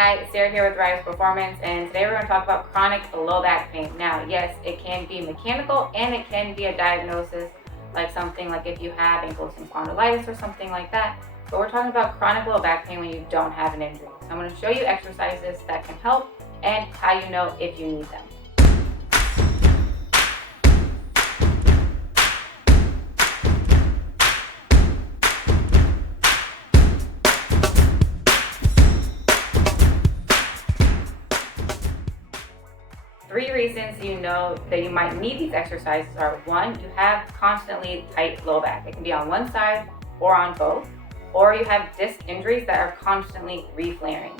Hi, it's Sarah here with Rise Performance, and today we're going to talk about chronic low back pain. Now, yes, it can be mechanical and it can be a diagnosis, like something like if you have ankylosing spondylitis or something like that. But we're talking about chronic low back pain when you don't have an injury. So I'm going to show you exercises that can help and how you know if you need them. Three reasons you know that you might need these exercises are: one, you have constantly tight low back. It can be on one side or on both. Or you have disc injuries that are constantly reflaring.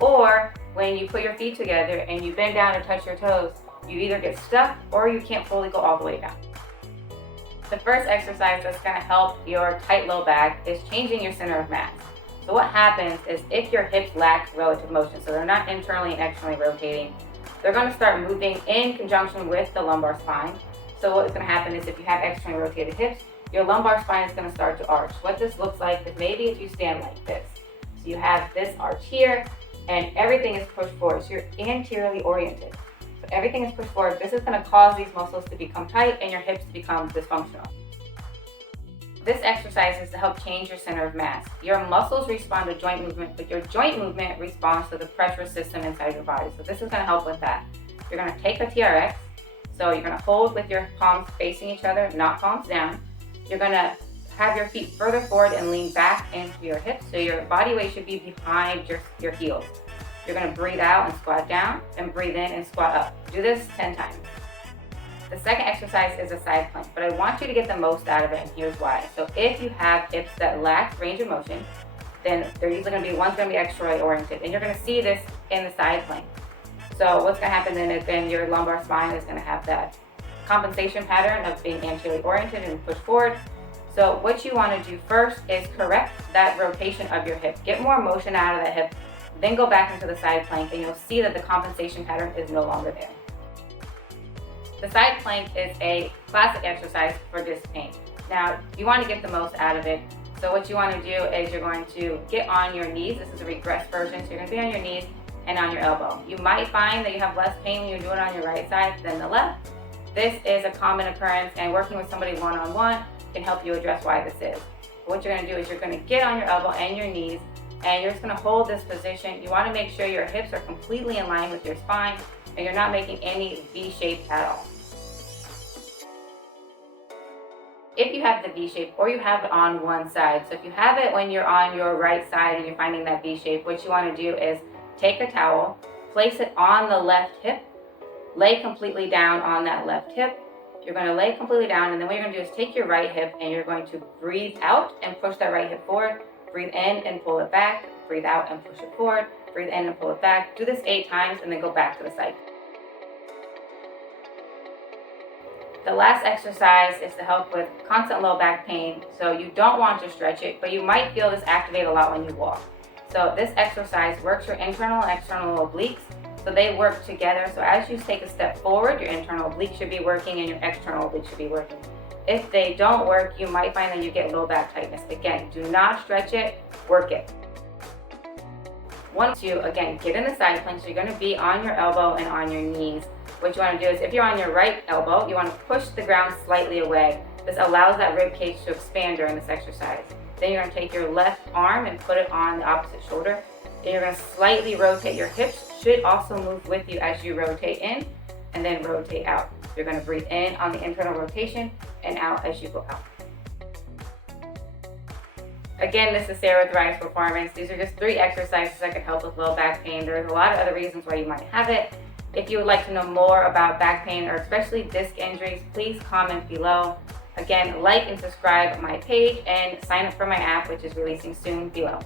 Or when you put your feet together and you bend down to touch your toes, you either get stuck or you can't fully go all the way down. The first exercise that's going to help your tight low back is changing your center of mass. So what happens is if your hips lack relative motion, so they're not internally and externally rotating, they're going to start moving in conjunction with the lumbar spine. So what's going to happen is if you have externally rotated hips, your lumbar spine is going to start to arch. What this looks like is maybe if you stand like this. So you have this arch here and everything is pushed forward. So you're anteriorly oriented. So everything is pushed forward. This is going to cause these muscles to become tight and your hips to become dysfunctional. This exercise is to help change your center of mass. Your muscles respond to joint movement, but your joint movement responds to the pressure system inside your body. So this is going to help with that. You're going to take a TRX. So you're going to hold with your palms facing each other, not palms down. You're going to have your feet further forward and lean back into your hips. So your body weight should be behind your heels. You're going to breathe out and squat down, and breathe in and squat up. Do this 10 times. The second exercise is a side plank, but I want you to get the most out of it, and here's why. So if you have hips that lack range of motion, then they're usually going to be, one's going to be externally oriented, and you're going to see this in the side plank. So what's going to happen then is then your lumbar spine is going to have that compensation pattern of being anteriorly oriented and pushed forward. So what you want to do first is correct that rotation of your hip. Get more motion out of the hip, then go back into the side plank, and you'll see that the compensation pattern is no longer there. The side plank is a classic exercise for disc pain. Now, you want to get the most out of it. So what you want to do is you're going to get on your knees. This is a regressed version. So you're going to be on your knees and on your elbow. You might find that you have less pain when you're doing it on your right side than the left. This is a common occurrence, and working with somebody one-on-one can help you address why this is. What you're going to do is you're going to get on your elbow and your knees, and you're just going to hold this position. You want to make sure your hips are completely in line with your spine, and you're not making any V shape at all. If you have the V shape, or you have it on one side, so if you have it when you're on your right side and you're finding that V shape, what you want to do is take a towel, place it on the left hip, lay completely down on that left hip. You're going to lay completely down, and then what you're going to do is take your right hip and you're going to breathe out and push that right hip forward. Breathe in and pull it back. Breathe out and push it forward. Breathe in and pull it back. Do this 8 times and then go back to the side. The last exercise is to help with constant low back pain. So you don't want to stretch it, but you might feel this activate a lot when you walk. So this exercise works your internal and external obliques. So they work together. So as you take a step forward, your internal oblique should be working and your external oblique should be working. If they don't work, you might find that you get low back tightness. Again, do not stretch it, work it. 1, 2, again, get in the side plank. So you're going to be on your elbow and on your knees. What you want to do is if you're on your right elbow, you want to push the ground slightly away. This allows that rib cage to expand during this exercise. Then you're going to take your left arm and put it on the opposite shoulder. Then you're going to slightly rotate your hips. Should also move with you as you rotate in and then rotate out. You're going to breathe in on the internal rotation and out as you go out. Again, this is Sarah with Rise Performance. These are just 3 exercises that can help with low back pain. There's a lot of other reasons why you might have it. If you would like to know more about back pain or especially disc injuries, please comment below. Again, like and subscribe my page and sign up for my app, which is releasing soon below.